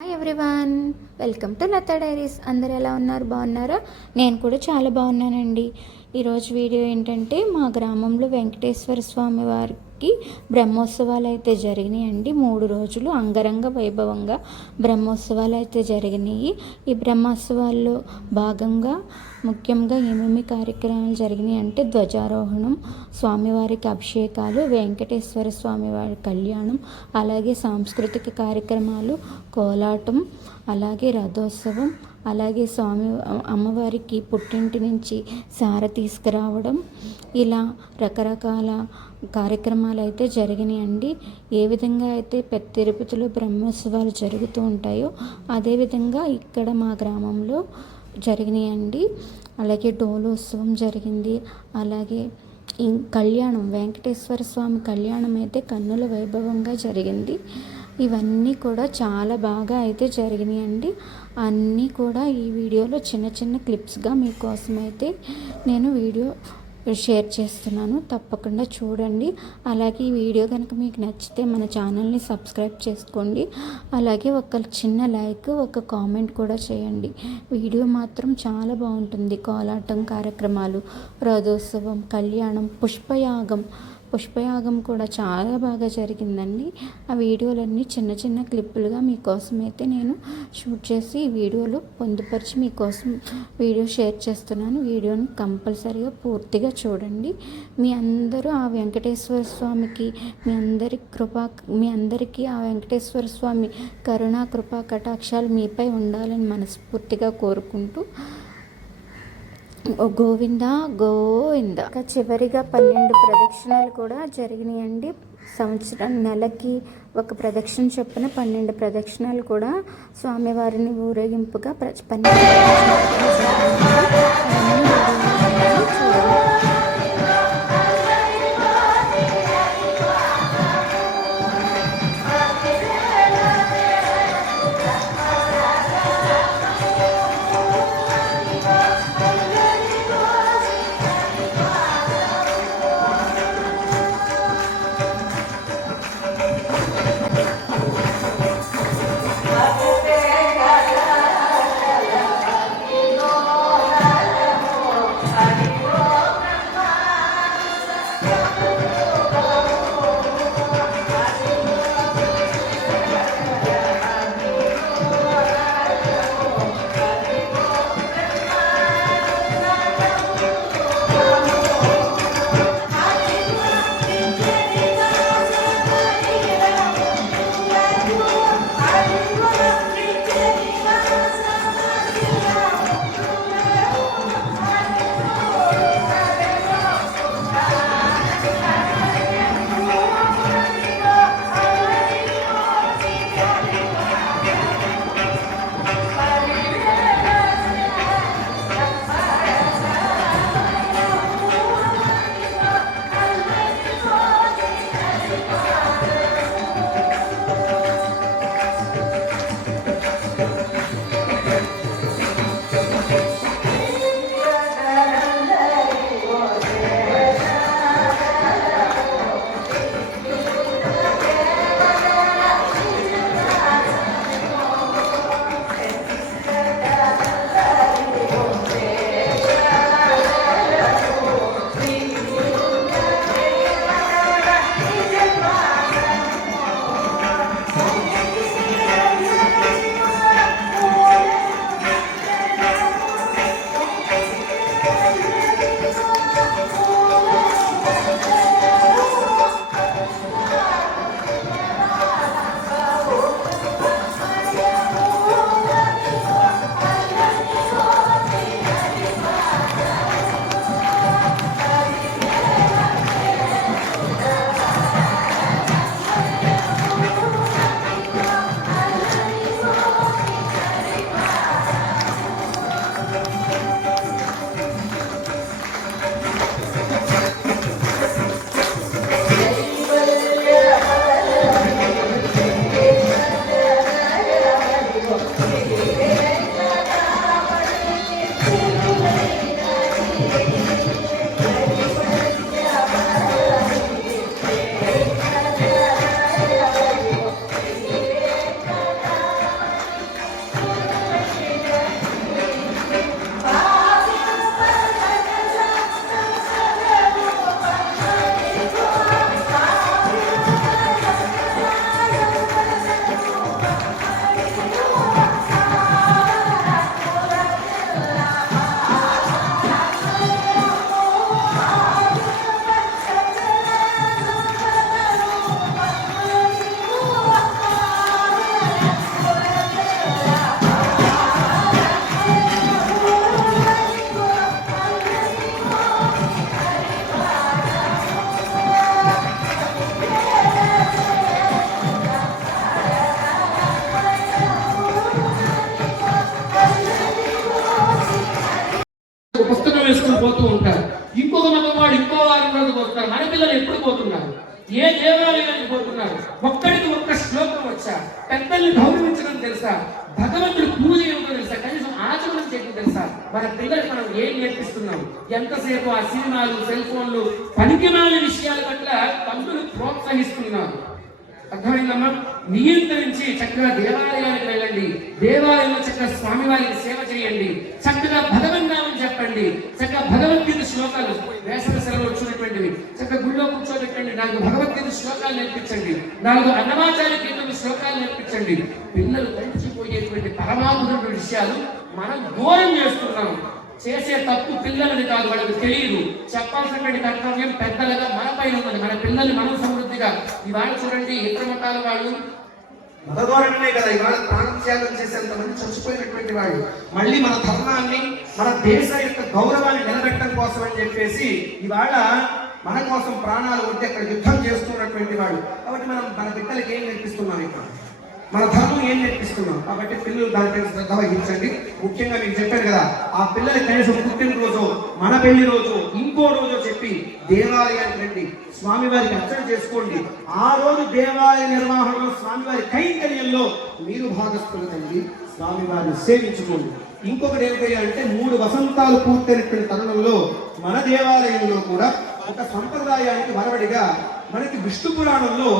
Hi everyone, welcome to Lata diaries. అందరు ఎలా ఉన్నారు? బాగున్నారా? నేను కూడా చాలా బాగున్నానండి. ఈరోజు వీడియో ఏంటంటే మా గ్రామంలో వెంకటేశ్వర స్వామి వారికి బ్రహ్మోత్సవాలు అయితే జరిగినాయండి. 3 రోజులు అంగరంగ వైభవంగా బ్రహ్మోత్సవాలు అయితే జరిగినాయి. ఈ బ్రహ్మోత్సవాల్లో భాగంగా ముఖ్యంగా ఏమేమి కార్యక్రమాలు జరిగినాయి అంటే ధ్వజారోహణం, స్వామివారికి అభిషేకాలు, వెంకటేశ్వర స్వామివారి కళ్యాణం, అలాగే సాంస్కృతిక కార్యక్రమాలు, కోలాటం, అలాగే రథోత్సవం, అలాగే అమ్మవారికి పుట్టింటి నుంచి సార తీసుకురావడం, ఇలా రకరకాల కార్యక్రమాలు అయితే జరిగినాయండి. ఏ విధంగా అయితే పెద్ద తిరుపతిలో బ్రహ్మోత్సవాలు జరుగుతూ ఉంటాయో అదేవిధంగా ఇక్కడ మా గ్రామంలో జరిగినాయండి. అలాగే డోలోత్సవం జరిగింది. అలాగే కళ్యాణం, వెంకటేశ్వర స్వామి కళ్యాణం అయితే కన్నుల వైభవంగా జరిగింది. ఇవన్నీ కూడా చాలా బాగా అయితే జరిగినాయండి. అన్నీ కూడా ఈ వీడియోలో చిన్న చిన్న క్లిప్స్గా మీకోసం అయితే నేను వీడియో షేర్ చేస్తున్నాను. తప్పకుండా చూడండి. అలాగే ఈ వీడియో కనుక మీకు నచ్చితే మన ఛానల్ని సబ్స్క్రైబ్ చేసుకోండి. అలాగే ఒక చిన్న లైక్, ఒక కామెంట్ కూడా చేయండి. వీడియో మాత్రం చాలా బాగుంటుంది. కోలాటం కార్యక్రమాలు, రథోత్సవం, కళ్యాణం, పుష్పయాగం కూడా చాలా బాగా జరిగిందండి. ఆ వీడియోలన్నీ చిన్న చిన్న క్లిప్పులుగా మీకోసం అయితే నేను షూట్ చేసి ఈ వీడియోలో పొందుపరిచి మీకోసం వీడియో షేర్ చేస్తున్నాను. వీడియోని కంపల్సరీగా పూర్తిగా చూడండి. మీ అందరూ ఆ వెంకటేశ్వర స్వామికి మీ అందరికీ ఆ వెంకటేశ్వర స్వామి కరుణా కృపా కటాక్షాలు మీపై ఉండాలని మనస్ఫూర్తిగా కోరుకుంటూ గోవిందా గోవింద. చివరిగా 12 ప్రదక్షిణాలు కూడా జరిగినాయండి. నెలకి ఒక ప్రదక్షిణ చొప్పున 12 ప్రదక్షిణాలు కూడా స్వామివారిని ఊరేగింపుగా 12 వేసుకుని పోతూ ఉంటారు. ఇంకొక మగవాడు ఇంకో వారం రోజులు పోతున్నారు. మన పిల్లలు ఎప్పుడు పోతున్నారు? ఏ దేవాలయానికి పోతున్నారు? ఒక్కడికి ఒక్క శ్లోకం వచ్చా? పెద్దల్ని గౌరవించడం తెలుసా? భగవంతుడు పూజ ఏమిటో తెలుసా? కనీసం ఆచరణ చేయడం తెలుసా? మన పిల్లలకు మనం ఏం నేర్పిస్తున్నాం? ఎంతసేపు ఆ సినిమాలు, సెల్ ఫోన్లు, పనికిమాలిన విషయాల పట్ల తల్లులు ప్రోత్సహిస్తున్నారు. అర్థమైందమ్మా? నియంత్రించి చక్కగా దేవాలయానికి వెళ్ళండి. దేవాలయంలో చక్కగా స్వామివారికి సేవ చేయండి. చక్కగా భగవన్నామం చెప్పండి. చక్కగా భగవద్గీత శ్లోకాలు వేసవి సెలవులు వచ్చినటువంటివి చక్కగా గుళ్ళో కూర్చోబెట్టండి. 4 భగవద్గీత శ్లోకాలు నేర్పించండి. 4 అన్నమాచార్య కీర్తన శ్లోకాలు నేర్పించండి. పిల్లలు కలిసిపోయేటువంటి పరమాత్మ విషయాలు మనం దూరం చేస్తున్నాం. చేసే తప్పు పిల్లలది కాదు, వాళ్ళకి తెలియదు. చెప్పాల్సినటువంటి కర్తవ్యం పెద్దలుగా మన పైన ఉన్నది. మన పిల్లల్ని మనం సమృద్ధిగా ఇవాళ చూడండి, ఇతర మతాల వాళ్ళు మత ధోరణే కదా ఇవాళ ప్రాణత్యాగం చేసేంత మంది చచ్చిపోయినటువంటి వాళ్ళు మళ్ళీ మన ధర్మాన్ని, మన దేశ యొక్క గౌరవాన్ని నిలబెట్టడం కోసం అని చెప్పేసి ఇవాళ మన కోసం ప్రాణాలు ఉంటే అక్కడ యుద్ధం చేస్తున్నటువంటి వాళ్ళు. కాబట్టి మనం మన బిడ్డలకి ఏం నేర్పిస్తున్నాం? ఇక్కడ మన ధర్మం ఏం నేర్పిస్తున్నాం? కాబట్టి పిల్లలు దానిపై శ్రద్ధ వహించండి. ముఖ్యంగా మీకు చెప్పాను కదా, ఆ పిల్లలు కనీసం పుట్టినరోజు, మన పెళ్లి రోజు, ఇంకో రోజు చెప్పి దేవాలయానికి రండి, స్వామివారికి అర్చన చేసుకోండి. ఆ రోజు దేవాలయ నిర్వహణలో, స్వామివారి కైంకర్యంలో మీరు భాగస్థులు కండి, స్వామివారిని సేవించుకోండి. ఇంకొకటి ఏమిటయ్యా అంటే 3 వసంతాలు పూర్తయినటువంటి తరుణంలో మన దేవాలయంలో కూడా ఒక సంప్రదాయానికి వరవడిగా మనకి విష్ణు పురాణంలో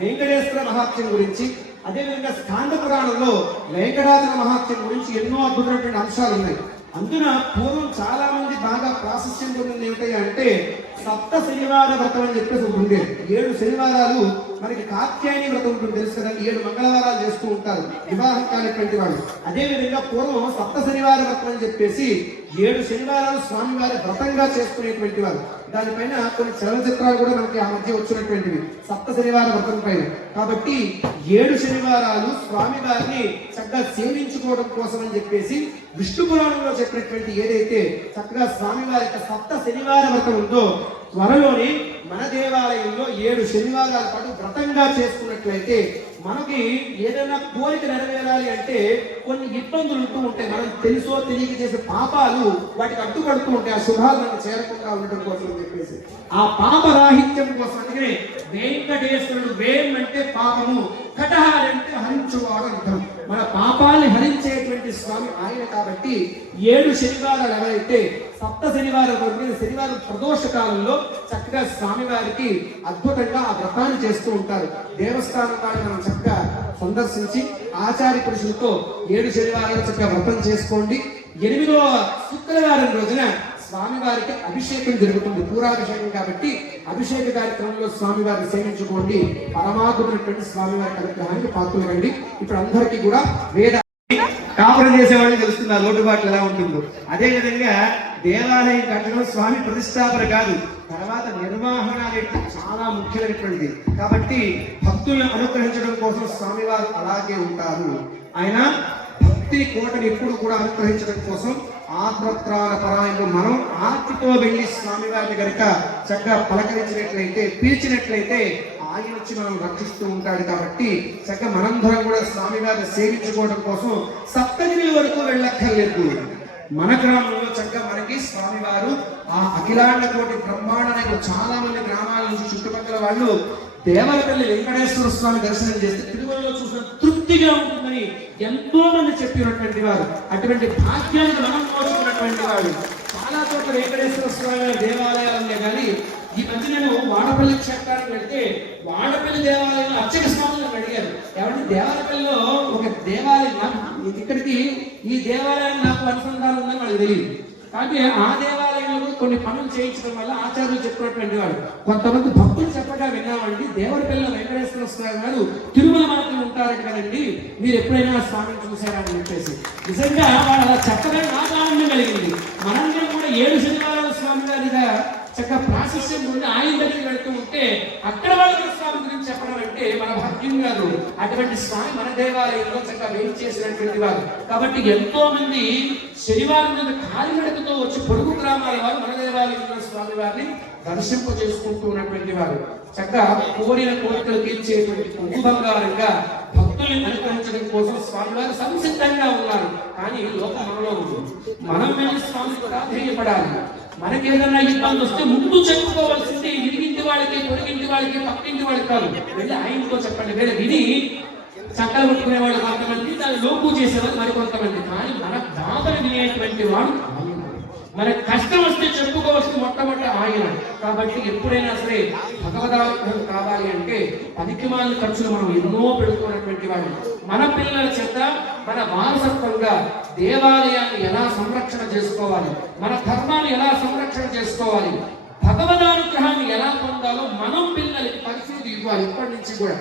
వెంకటేశ్వర మహాత్మ్యం గురించి, అదేవిధంగా స్కాంద పురాణంలో వెంకటాచల మహాత్మ్యం గురించి ఎన్నో అద్భుతమైనటువంటి అంశాలు ఉన్నాయి. అందున పూర్వం చాలా మంది బాగా ప్రాశస్యం పొందింది ఏమిటంటే అంటే సప్త శనివార వ్రతం అని చెప్పేసి ఉండేది. 7 శనివారాలు మనకి కాత్యాయని వ్రతం ఉంటుంది తెలుసు కదా, 7 మంగళవారాలు చేస్తూ ఉంటారు వివాహం కానిటువంటి వాళ్ళు. అదేవిధంగా పూర్వం సప్త శనివార వ్రతం అని చెప్పేసి 7 శనివారాలు స్వామివారి వ్రతంగా చేసుకునేటువంటి వారు. దానిపైన కొన్ని చలనచిత్రాలు కూడా మనకి ఆ మధ్య వచ్చినటువంటివి సప్త శనివార వ్రతం పైన. కాబట్టి 7 శనివారాలు స్వామివారిని చక్కగా సేవించుకోవడం కోసం అని చెప్పేసి విష్ణు పురాణంలో చెప్పినటువంటి ఏదైతే చక్కగా స్వామివారి యొక్క సప్త శనివార వ్రతం ఉందో, త్వరలోనే మన దేవాలయంలో 7 శనివారాల పాటు వ్రతంగా చేసుకున్నట్లయితే మనకి ఏదైనా కోరిక నెరవేరాలి అంటే కొన్ని ఇబ్బందులు ఉంటూ ఉంటాయి. మనం తెలుసో తెలియక చేసే పాపాలు వాటికి అడ్డుపడుతూ ఉంటాయి. ఆ శుభాలు మనకు చేరకుండా ఉండడం కోసం అని చెప్పేసి ఆ పాపరాహిత్యం కోసం అందుకనే వెంకటేశ్వరుడు, వేం అంటే పాపము, కటహారి అంటే హరించువాడు అర్థం. మన పాపాన్ని హరించేటువంటి స్వామి ఆయన. కాబట్టి 7 శనివారాలు ఎవరైతే సప్త శనివారం శనివారం ప్రదోష కాలంలో చక్కగా స్వామివారికి అద్భుతంగా ఆ వ్రతాన్ని చేస్తూ ఉంటారు. దేవస్థానం వారిని మనం చక్కగా సందర్శించి ఆచార్య పురుషులతో 7 శనివారాలు చక్కగా వ్రతం చేసుకోండి. 8వ శుక్రవారం రోజున స్వామివారికి అభిషేకం జరుగుతుంది, పూరాభిషేకం. కాబట్టి అభిషేక కార్యక్రమంలో స్వామివారిని సేవించుకోండి. పరమాత్ముడైనటువంటి స్వామివారి అనుగ్రహానికి పాత్రలు రండి. ఇప్పుడు అందరికీ కూడా వేద కాపురం చేసేవాళ్ళకి తెలుస్తుంది ఆ లోటుబాట్లు ఎలా ఉంటుందో. అదేవిధంగా దేవాలయం కట్టడం స్వామి ప్రతిష్టాపన కాదు, తర్వాత నిర్వహణ అనేది చాలా ముఖ్యమైనటువంటిది. కాబట్టి భక్తులను అనుగ్రహించడం కోసం స్వామివారు అలాగే ఉంటారు. ఆయన భక్తి కోటని ఎప్పుడు కూడా అనుగ్రహించడం కోసం ఆత్మత్రాల పరాయంలో మనం ఆర్తితో వెళ్ళి స్వామివారిని కనుక చక్కగా పలకరించినట్లయితే, పిలిచినట్లయితే ఆయన వచ్చి మనం రక్షిస్తూ ఉంటాడు. కాబట్టి చక్కగా మనందరం కూడా స్వామివారిని సేవించుకోవడం కోసం సప్తగిరి వరకు వెళ్ళక్కర్లేదు. మన గ్రామంలో చక్కగా మనకి స్వామివారు ఆ అఖిలాండ కోటి బ్రహ్మాండ చాలా మంది గ్రామాల నుంచి చుట్టుపక్కల వాళ్ళు దేవరపల్లి వెంకటేశ్వర స్వామి దర్శనం చేస్తే తిరుమలలో చూసిన తృప్తిగా ఉంటుందని ఎంతో మంది చెప్పినటువంటి వారు. అటువంటి భాగ్యాన్ని మనం కోరుకున్నటువంటి వాడు. చాలా చోట్ల వెంకటేశ్వర స్వామి దేవాలయాలనే కానీ ఈ మధ్య నేను వాడపల్లి క్షేత్రానికి వెళ్తే వాడపల్లి దేవాలయంలో అర్చక స్వాములను అడిగారు, ఎవరి దేవాలయంలో ఒక దేవాలయం ఇక్కడికి ఈ దేవాలయం నాకు అనుసంధానం ఉందని వాళ్ళకి తెలియదు. కాబట్టి ఆ దేవాలయంలో కొన్ని పనులు చేయించడం వల్ల ఆచార్యులు చెప్పినటువంటి వాడు. కొంతమంది భక్తులు చెప్పగా విన్నామండి, దేవరపల్లిలో వెంకటేశ్వర స్వామి గారు తిరుమల మాత్రం ఉంటారు కదండి, మీరు ఎప్పుడైనా స్వామిని చూసారా అని చెప్పేసి. నిజంగా వాళ్ళు అలా చెప్పగానే నాకు ఆనందం కలిగింది. మనందరం కూడా 7 శనివారాల స్వామి గారిగా చక్కగా ప్రాశస్యం పొంది ఆయన దగ్గరికి వెళ్తూ ఉంటే అక్కడ వాళ్ళకి స్వామి గురించి చెప్పడం అంటే మన భాగ్యం కాదు. అటువంటి స్వామి మన దేవాలయంలో చక్కగా వెయిట్ చేసినటువంటి వారు. కాబట్టి ఎంతో మంది శనివారం మీద కాలినడకతో వచ్చి పొరుగు గ్రామాల వారు మన దేవాలయంలో స్వామి వారిని దర్శింప చేసుకుంటూ ఉన్నటువంటి వారు. చక్కగా కోరిన కోరికలు తీర్చేటువంటి పొంగు బంగారంగా భక్తులు భక్తుల్ని అనుగ్రహించడం కోసం స్వామివారు సంసిద్ధంగా ఉన్నారు. కానీ లోకం మనలో ఉంది. మనం వెళ్ళి స్వామికి ప్రాధాన్యపడాలి. మనకి ఏదైనా ఇబ్బంది వస్తే ముందు చెప్పుకోవాల్సింది ఇరిగింటి వాళ్ళకి, పొరిగింటి వాళ్ళకి, పక్కింటి వాళ్ళకి కాదు. వెళ్ళి ఆయనతో చెప్పండి. వేరే విని చక్కలు పట్టుకునే వాళ్ళు కొంతమంది, దాన్ని లోపు చేసేవాళ్ళు మరికొంతమంది. కానీ మన బాధలు వినేటువంటి వాడు ఆయన. మన కష్టం వస్తే చెప్పుకోవాల్సింది మొట్టమొదటి ఆయన. కాబట్టి ఎప్పుడైనా సరే భగవదానుగ్రహం కావాలి అంటే పనికిమాలిన ఖర్చులు మనం ఎన్నో పెడుతున్నటువంటి వాళ్ళు. మన పిల్లల చేత మన వారసత్వంగా దేవాలయాన్ని ఎలా సంరక్షణ చేసుకోవాలి, మన ధర్మాన్ని ఎలా సంరక్షణ చేసుకోవాలి, భగవదానుగ్రహాన్ని ఎలా పొందాలో మనం పిల్లలకి పరిశీలి ఇవ్వాలి ఇప్పటి నుంచి కూడా.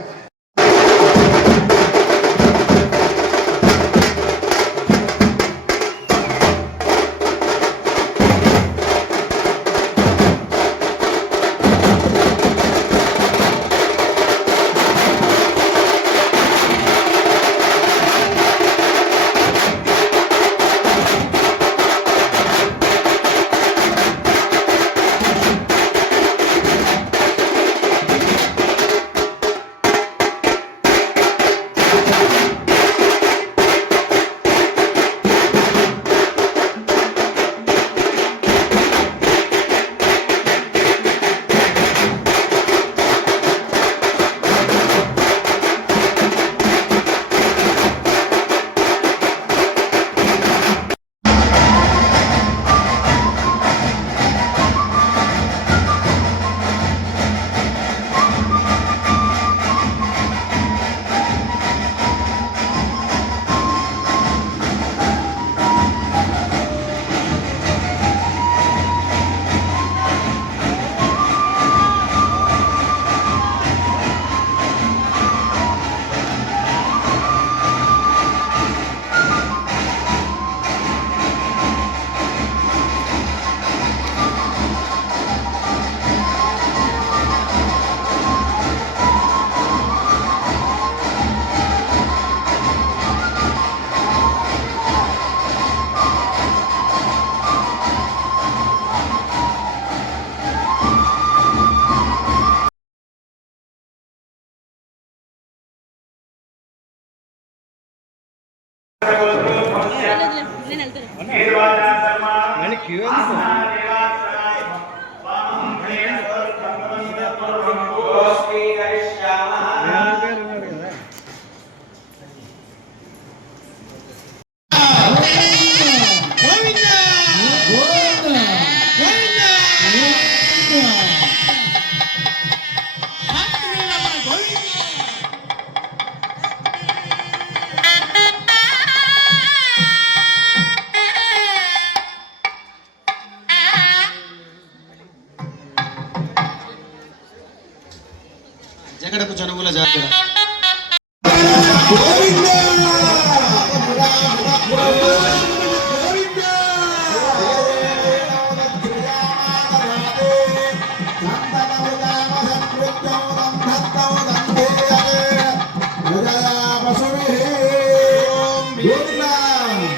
జగడపు జనుగుల జాతర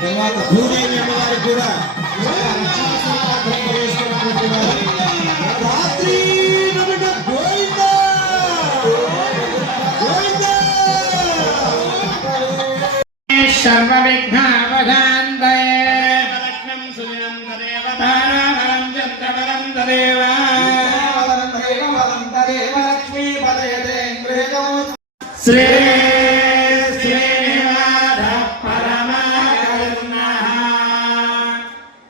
తర్వాత భూదేవి అమ్మవారికి కూడా రాత్రి సర్వవిఘ్నావధాంతయే లక్ష్మం సుదినం తదేవ తారాబలం చంద్రబలం తదేవ శ్రీ శ్రీనివాస పరమకరుణః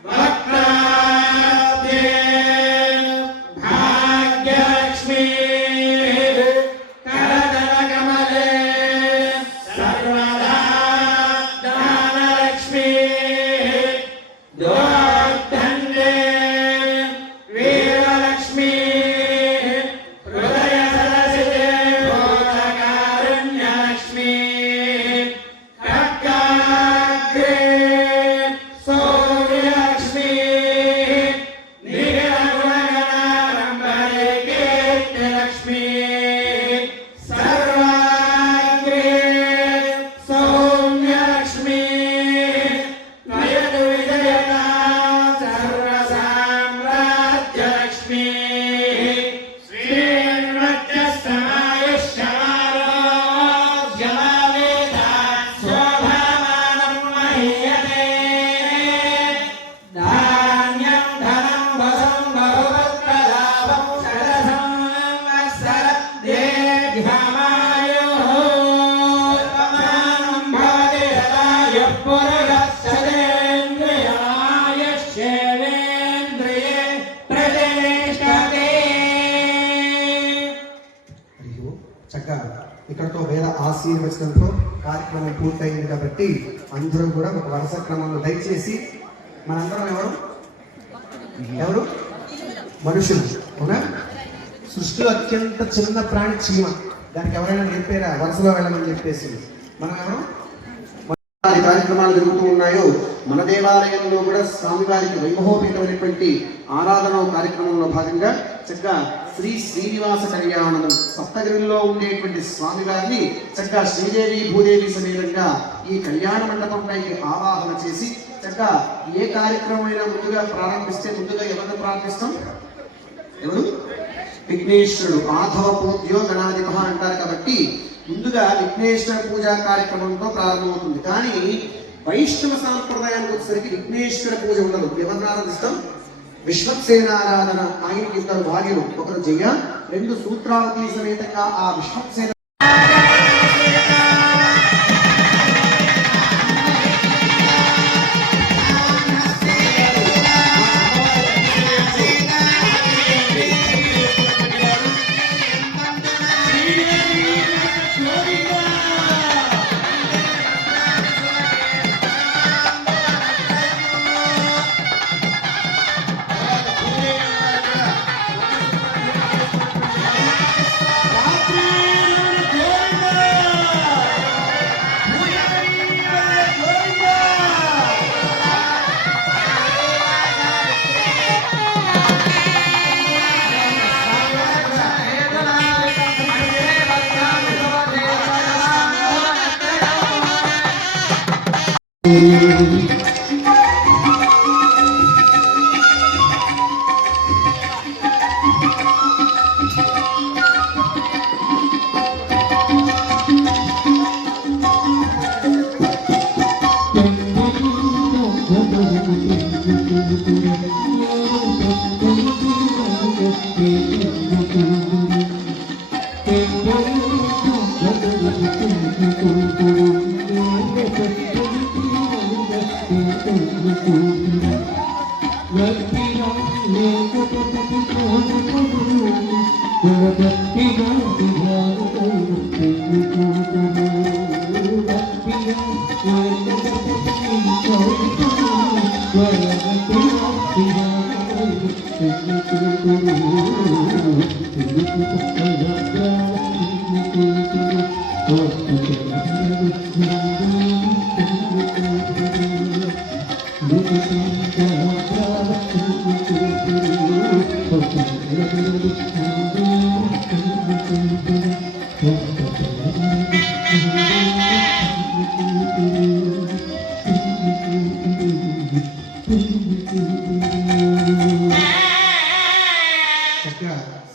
భక్తాదే భాగ్యలక్ష్మీ కరదలకమలే సర్వదా దానలక్ష్మీ దోర్దండే వీరలక్ష్మీ హృదయ సరసిజే భోగకారుణ్యలక్ష్మీ పురుషేంద్రియాయేంద్రియే ప్రతిష్టతే. అయ్యో చక్కగా ఇక్కడతో వేద ఆశీర్వచనంతో కార్యక్రమం పూర్తయింది కాబట్టి అందరూ కూడా ఒక వరుస క్రమంలో దయచేసి మనందరం ఎవరు మనుషులు అవునా? సృష్టిలో అత్యంత చిన్న ప్రాణి చీమ. దానికి ఎవరైనా చెప్పారా వరుసలో వెళ్ళమని చెప్పేసి? మనం ఎవరు? కార్యక్రమాలు జరుగుతూ ఉన్నాయో మన దేవాలయంలో కూడా స్వామివారికి వైభవోపేతమైనటువంటి ఆరాధన కార్యక్రమంలో భాగంగా చక్కగా శ్రీ శ్రీనివాస కళ్యాణం సప్తగిరిలో ఉండేటువంటి స్వామివారిని చక్కగా శ్రీదేవి భూదేవి సమేతంగా ఈ కళ్యాణ మండపంపైకి ఆవాహన చేసి చక్కగా ఏ కార్యక్రమం అయినా ముందుగా ప్రారంభిస్తే ముందుగా ఎవరిని ప్రారంభిస్తాం? ఎవరు? విఘ్నేశ్వరుడు. ఆధవ పూజ్యో గణాధిప అంటారు కాబట్టి ముందుగా విఘ్నేశ్వర పూజా కార్యక్రమంతో ప్రారంభమవుతుంది. కానీ వైష్ణవ సాంప్రదాయానికి వచ్చేసరికి విఘ్నేశ్వర పూజ ఉండదు. ఎవరిని ఆరాధిస్తాం? విశ్వక్సేన ఆరాధన. ఆయనకి ఇద్దరు భార్యలు, ఒకరు జయ, రెండు సూత్రావతి సమేతంగా ఆ విశ్వక్సేన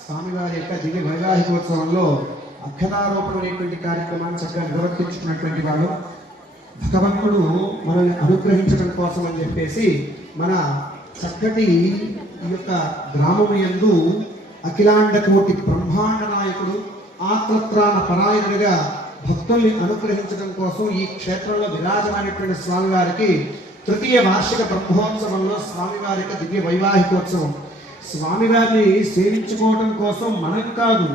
స్వామివారి యొక్క దివ్య వైవాహికోత్సవంలో అక్షతారోపణ అనేటువంటి కార్యక్రమాన్ని చక్కగా నిర్వర్తించుకున్నటువంటి వాడు భగవంతుడు మనల్ని అనుగ్రహించడం కోసం అని చెప్పేసి మన చక్కటి ఈ యొక్క గ్రామం యందు అఖిలాండ కోటి బ్రహ్మాండ నాయకుడు ఆత్మత్రాణ పరాయణుడిగా భక్తుల్ని అనుగ్రహించడం కోసం ఈ క్షేత్రంలో విరాజమైనటువంటి స్వామివారికి తృతీయ వార్షిక బ్రహ్మోత్సవంలో స్వామివారి యొక్క దివ్య వైవాహికోత్సవం. స్వామివారిని సేవించుకోవడం కోసం మనం కాదు,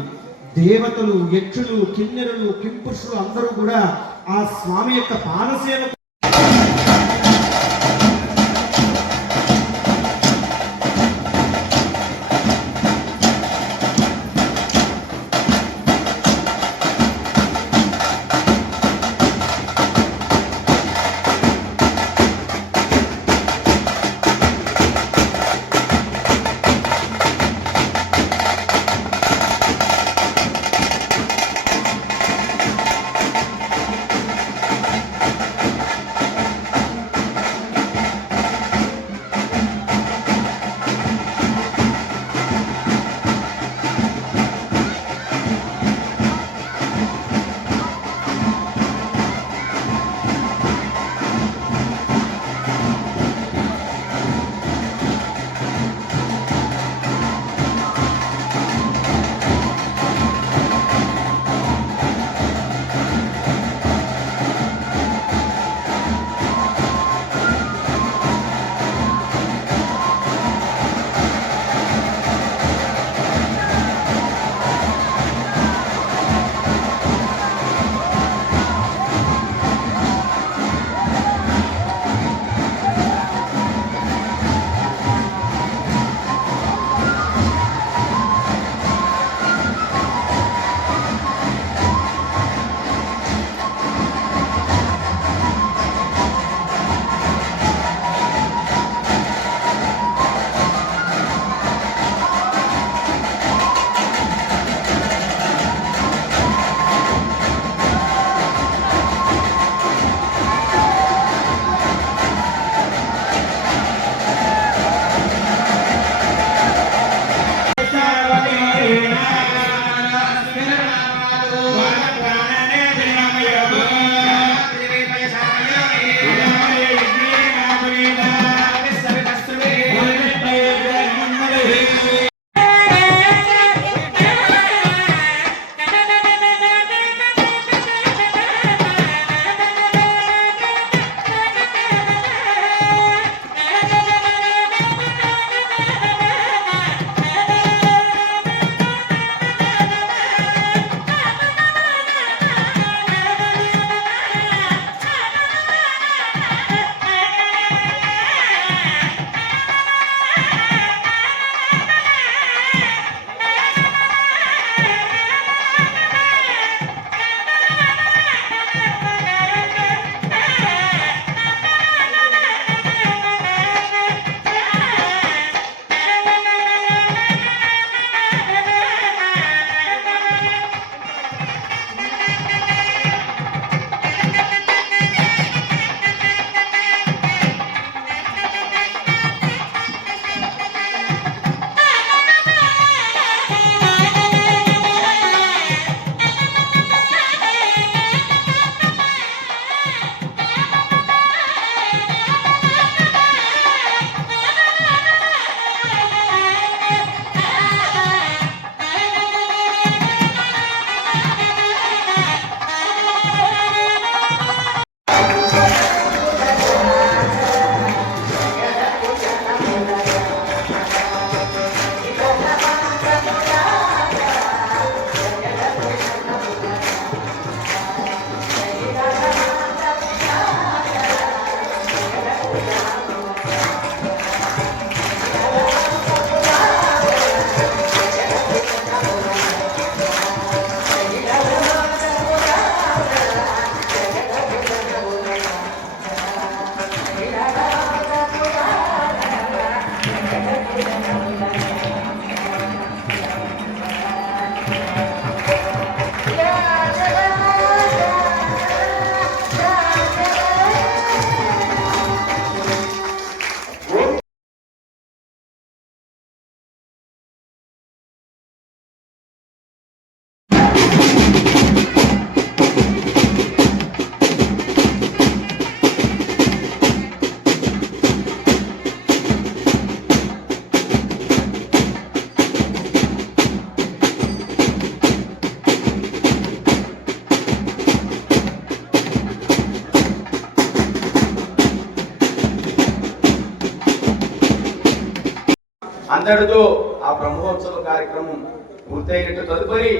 దేవతలు, యక్షులు, కిన్నెరులు, కింపురుషులు అందరూ కూడా ఆ స్వామి యొక్క పాదసేవ అంతటితో ఆ బ్రహ్మోత్సవ కార్యక్రమం పూర్తయినట్టు తదుపరి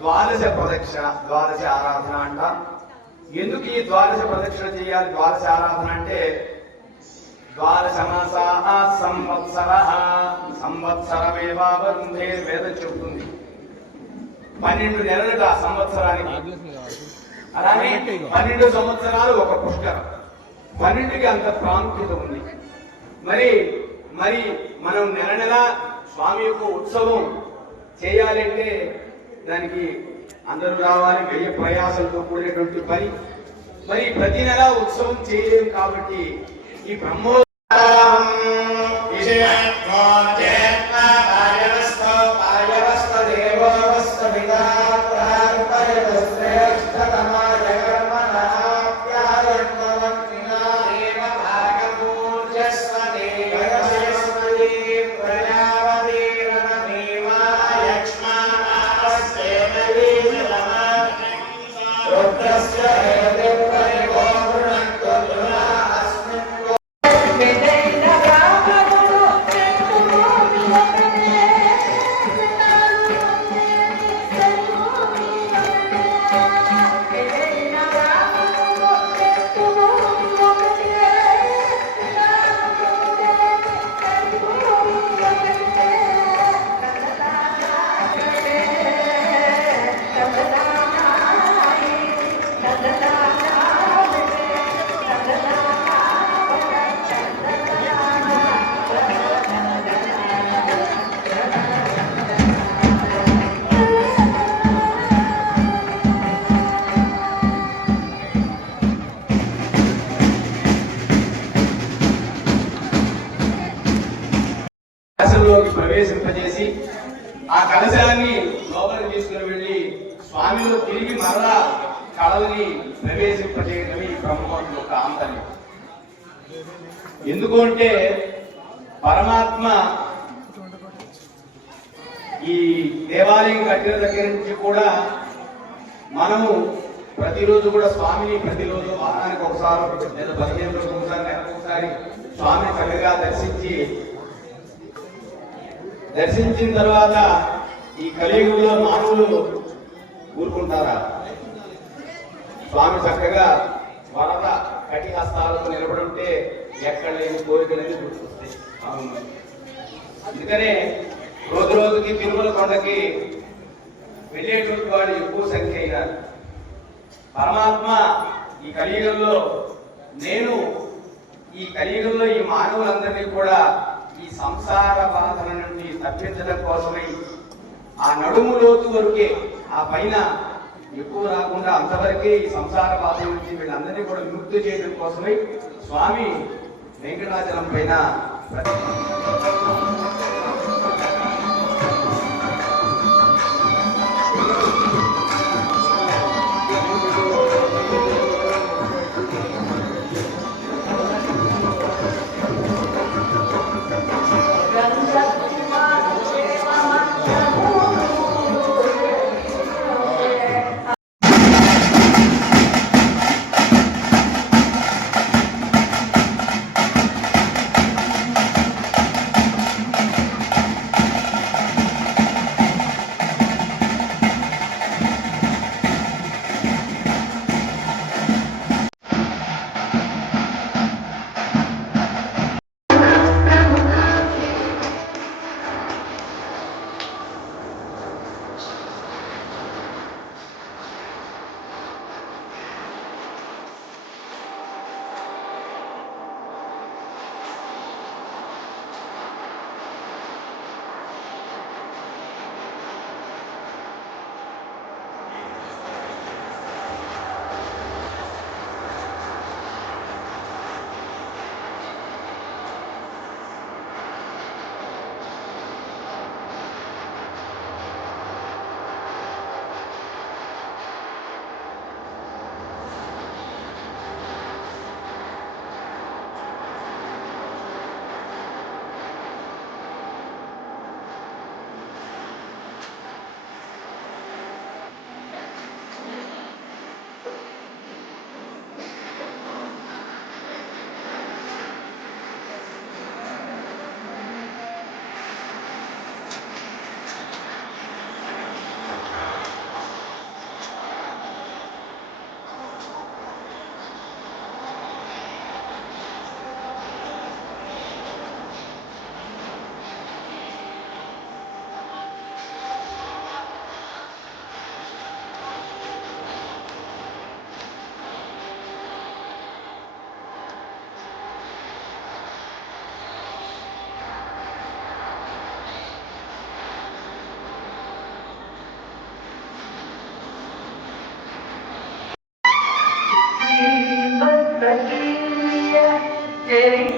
ద్వాదశ ప్రదక్షిణ, ద్వాదశ ఆరాధన అంట. ఎందుకు ఈ ద్వాదశ ప్రదక్షిణ చేయాలి? ద్వాదశ ఆరాధన అంటే ద్వాదశ మాసాః సంవత్సరః సంవత్సరమేవావరుంధే వేదం చెబుతుంది. 12 నెలలుగా సంవత్సరానికి. అలానే 12 సంవత్సరాలు ఒక పుష్కరం. 12కి అంత ప్రాముఖ్యత ఉంది. మరి మనం నెల నెల స్వామి యొక్క ఉత్సవం చేయాలంటే దానికి అందరూ రావాలి, వ్యయ ప్రయాసంతో కూడినటువంటి పని. మరి ప్రతి నెల ఉత్సవం చేయలేము కాబట్టి ఈ బ్రహ్మోత్సవం కలశంలోకి ప్రవేశింపజేసి ఆ కలశాన్ని లోపలికి తీసుకుని వెళ్ళి స్వామిలో తిరిగి మరలా కళల్ని ప్రవేశింపజేయడమే ఈ బ్రహ్మోత్సవం యొక్క ఆంతర్యం. ఎందుకు అంటే పరమాత్మ ఈ దేవాలయం కట్టిన దగ్గర నుంచి కూడా మనము ప్రతిరోజు కూడా స్వామిని ప్రతిరోజు వారానికి ఒకసారి లేదా 15 రోజులకు ఒకసారి, నెలకు ఒకసారి స్వామిని చక్కగా దర్శించిన తర్వాత ఈ కలియుగంలో మానవులు ఊరుకుంటారా? స్వామి చక్కగా వరద కటి హస్తాలతో నిలబడుంటే ఎక్కడ లేని కోరికలన్నీ గుర్తొస్తాయి. అందుకనే రోజు రోజుకి తిరుమల కొండకి వెళ్ళేటువంటి వాడు ఎక్కువ సంఖ్య అయినారు. పరమాత్మ ఈ కలియుగంలో ఈ కలియుగంలో ఈ మానవులందరినీ కూడా ఈ సంసార బాధల నుండి తప్పించడం కోసమై ఆ నడుము లోతు వరకే, ఆ పైన ఎక్కువ రాకుండా అంతవరకే ఈ సంసార బాధల నుంచి వీళ్ళందరినీ కూడా విముక్తి చేయడం కోసమై స్వామి వెంకటాచలం పైన Hare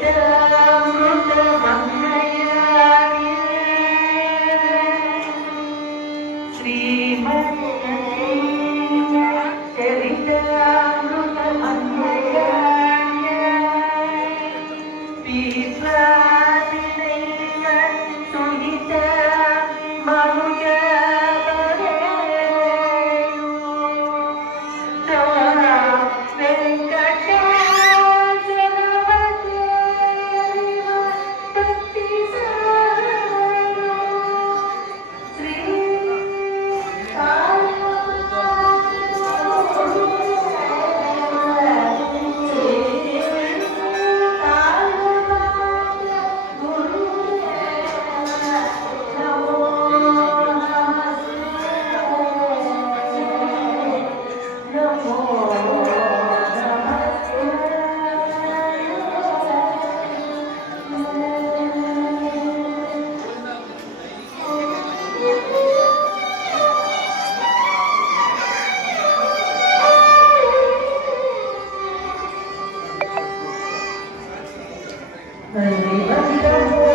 Krishna.